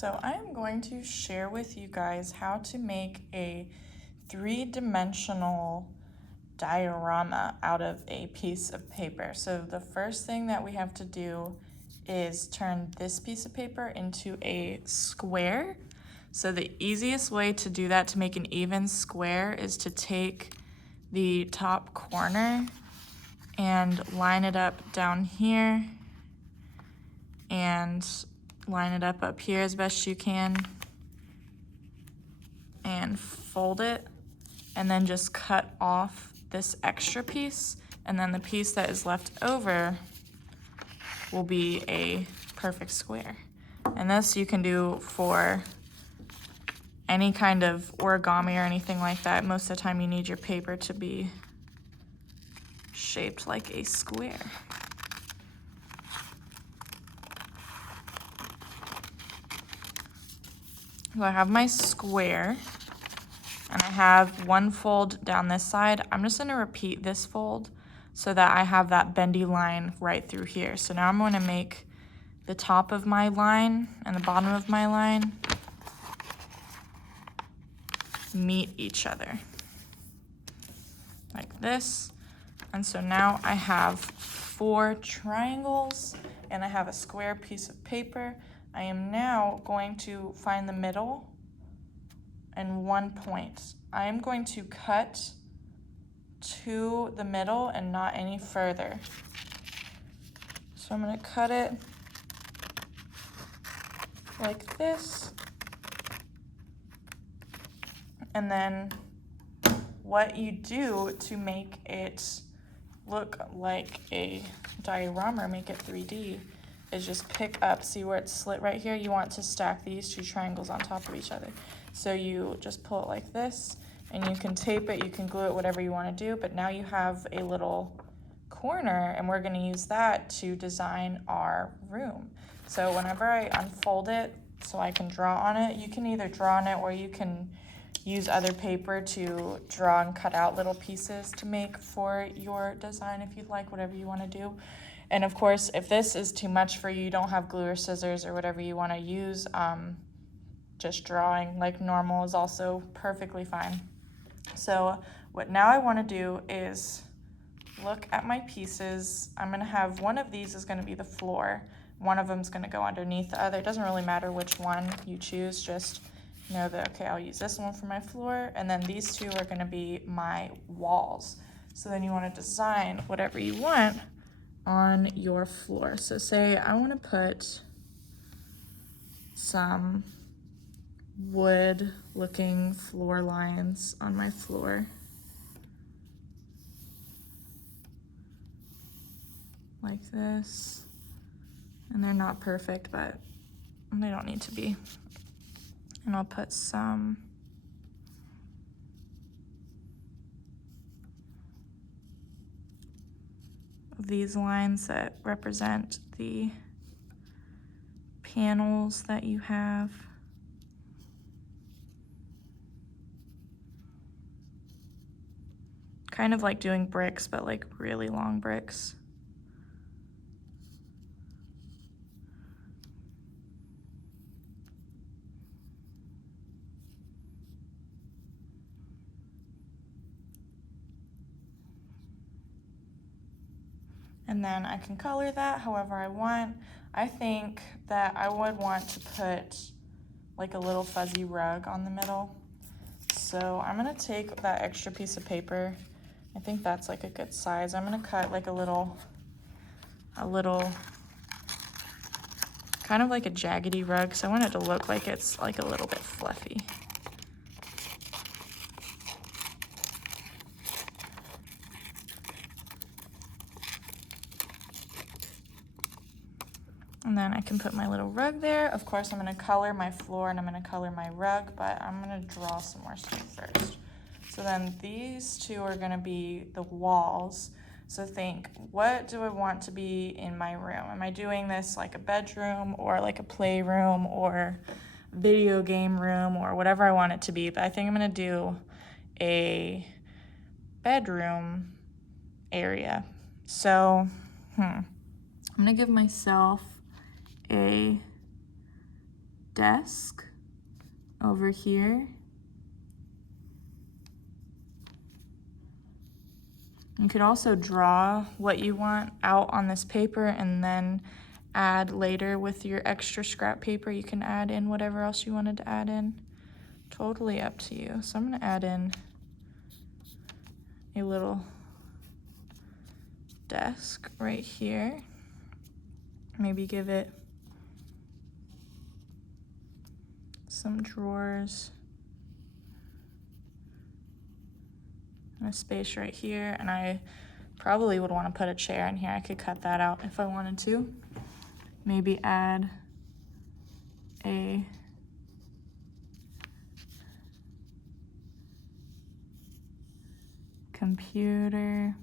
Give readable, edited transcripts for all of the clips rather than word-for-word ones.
So I am going to share with you guys how to make a three-dimensional diorama out of a piece of paper. So the first thing that we have to do is turn this piece of paper into a square. So the easiest way to do that, to make an even square, is to take the top corner and line it up down here and line it up here as best you can and fold it, and then just cut off this extra piece, and then the piece that is left over will be a perfect square. And this you can do for any kind of origami or anything like that. Most of the time you need your paper to be shaped like a square. So I have my square, and I have one fold down this side. I'm just gonna repeat this fold so that I have that bendy line right through here. So now I'm gonna make the top of my line and the bottom of my line meet each other like this. And so now I have 4 triangles and I have a square piece of paper. I am now going to find the middle and 1 point. I am going to cut to the middle and not any further. So I'm going to cut it like this. And then what you do to make it look like a diorama or make it 3D is just pick up, see where it's slit right here? You want to stack these 2 triangles on top of each other. So you just pull it like this, and you can tape it, you can glue it, whatever you want to do, but now you have a little corner, and we're going to use that to design our room. So whenever I unfold it so I can draw on it, you can either draw on it or you can use other paper to draw and cut out little pieces to make for your design if you'd like, whatever you want to do. And of course, if this is too much for you, you don't have glue or scissors or whatever you want to use, just drawing like normal is also perfectly fine. So what now I want to do is look at my pieces. I'm going to have one of these is going to be the floor. One of them is going to go underneath the other. It doesn't really matter which one you choose, just know that, okay, I'll use this one for my floor, and then these 2 are going to be my walls. So then you want to design whatever you want on your floor. So say I want to put some wood looking floor lines on my floor. Like this. And they're not perfect, but they don't need to be. And I'll put some of these lines that represent the panels that you have. Kind of like doing bricks, but like really long bricks. And then I can color that however I want. I think that I would want to put like a little fuzzy rug on the middle. So I'm gonna take that extra piece of paper. I think that's like a good size. I'm gonna cut like a little, kind of like a jaggedy rug. So I want it to look like it's like a little bit fluffy. And then I can put my little rug there. Of course, I'm gonna color my floor and I'm gonna color my rug, but I'm gonna draw some more stuff first. So then these 2 are gonna be the walls. So think, what do I want to be in my room? Am I doing this like a bedroom or like a playroom or video game room or whatever I want it to be? But I think I'm gonna do a bedroom area. So, I'm gonna give myself a desk over here. You could also draw what you want out on this paper and then add later with your extra scrap paper. You can add in whatever else you wanted to add in. Totally up to you. So I'm gonna add in a little desk right here. Maybe give it some drawers and a space right here. And I probably would want to put a chair in here. I could cut that out if I wanted to. Maybe add a computer,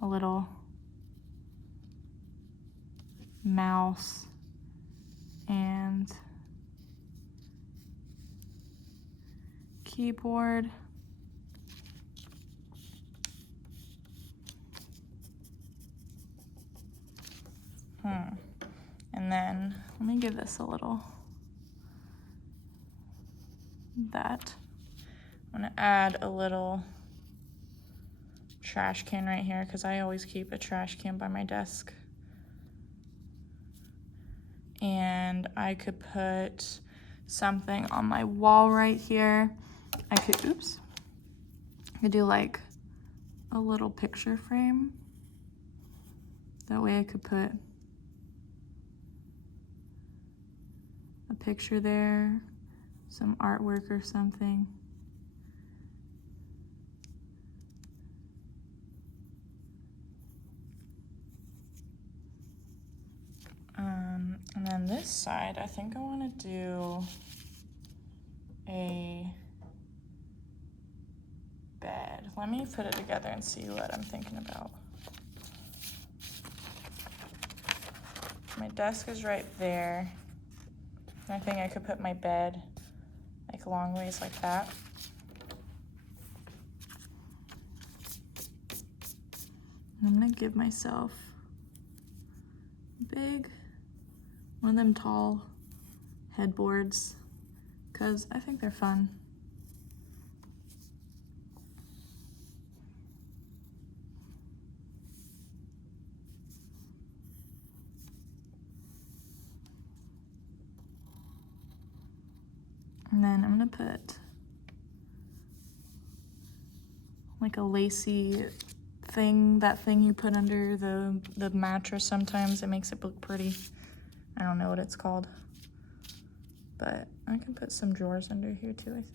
a little mouse, and keyboard. And then let me give this a little that. I'm gonna add a little trash can right here because I always keep a trash can by my desk. And I could put something on my wall right here. I could do like a little picture frame. That way I could put a picture there, some artwork or something. And then this side, I think I want to do a bed. Let me put it together and see what I'm thinking about. My desk is right there. I think I could put my bed like long ways like that. I'm gonna give myself big, one of them tall headboards, because I think they're fun. And then I'm gonna put like a lacy thing, that thing you put under the mattress sometimes. It makes it look pretty. I don't know what it's called. But I can put some drawers under here too, I think.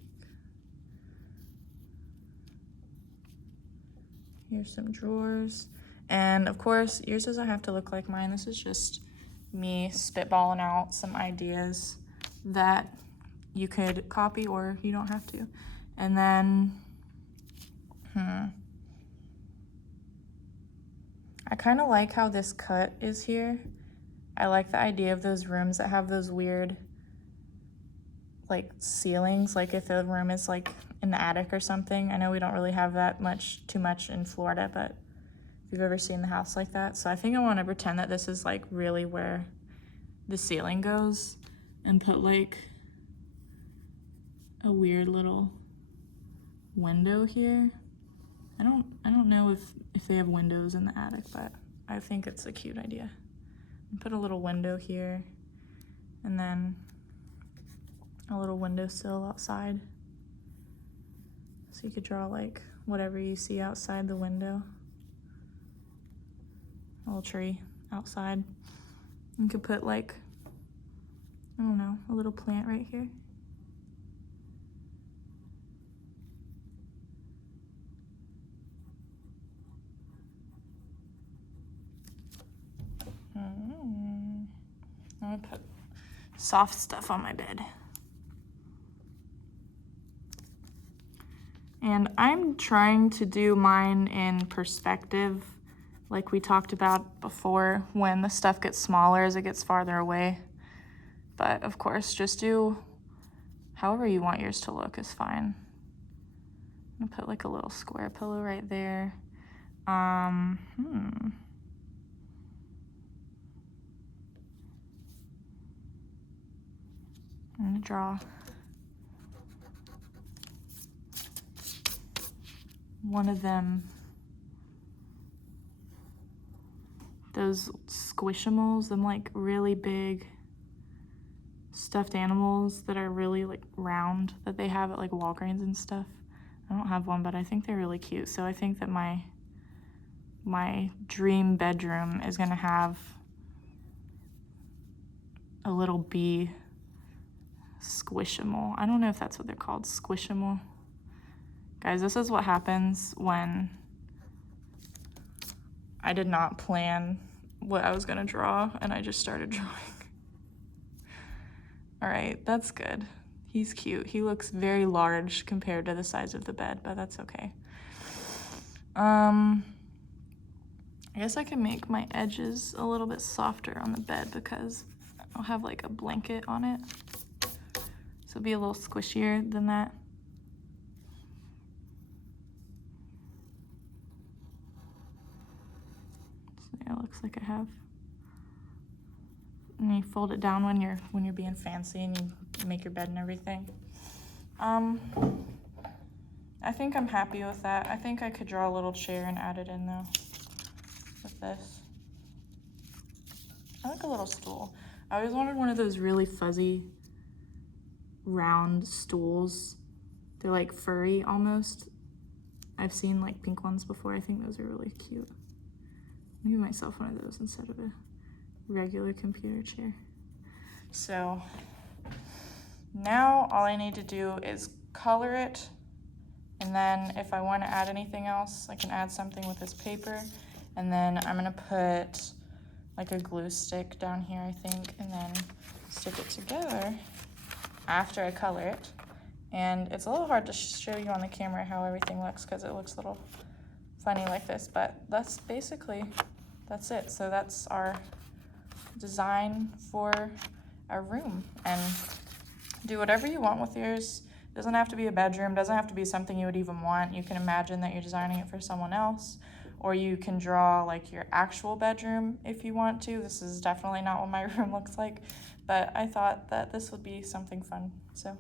Here's some drawers. And of course, yours doesn't have to look like mine. This is just me spitballing out some ideas that you could copy or you don't have to. And then, I kind of like how this cut is here. I like the idea of those rooms that have those weird like ceilings, like if the room is like in the attic or something. I know we don't really have that too much in Florida, but if you've ever seen the house like that. So I think I want to pretend that this is like really where the ceiling goes and put like a weird little window here. I don't know if they have windows in the attic, but I think it's a cute idea. Put a little window here and then a little windowsill outside. So you could draw like whatever you see outside the window. A little tree outside. You could put like, I don't know, a little plant right here. I'm gonna put soft stuff on my bed. And I'm trying to do mine in perspective, like we talked about before, when the stuff gets smaller as it gets farther away. But of course, just do however you want yours to look is fine. I'm gonna put like a little square pillow right there. I'm gonna draw one of them, those squishimals, them like really big stuffed animals that are really like round that they have at like Walgreens and stuff. I don't have one, but I think they're really cute. So I think that my dream bedroom is gonna have a little bee squishimal. I don't know if that's what they're called, squishimal. Guys, this is what happens when I did not plan what I was gonna draw and I just started drawing. All right, that's good. He's cute. He looks very large compared to the size of the bed, but that's okay. I guess I can make my edges a little bit softer on the bed because I'll have like a blanket on it. So it'll be a little squishier than that. So yeah, it looks like I have. And you fold it down when you're being fancy and you make your bed and everything. I think I'm happy with that. I think I could draw a little chair and add it in though with this. I like a little stool. I always wanted one of those really fuzzy round stools. They're like furry almost. I've seen like pink ones before. I think those are really cute. I'll give myself one of those instead of a regular computer chair. So now all I need to do is color it, and then if I want to add anything else, I can add something with this paper, and then I'm gonna put like a glue stick down here, I think, and then stick it together after I color it. And it's a little hard to show you on the camera how everything looks because it looks a little funny like this, but that's it. So that's our design for our room, and do whatever you want with yours. Doesn't have to be a bedroom, doesn't have to be something you would even want. You can imagine that you're designing it for someone else, or you can draw like your actual bedroom if you want to. This is definitely not what my room looks like, but I thought that this would be something fun. So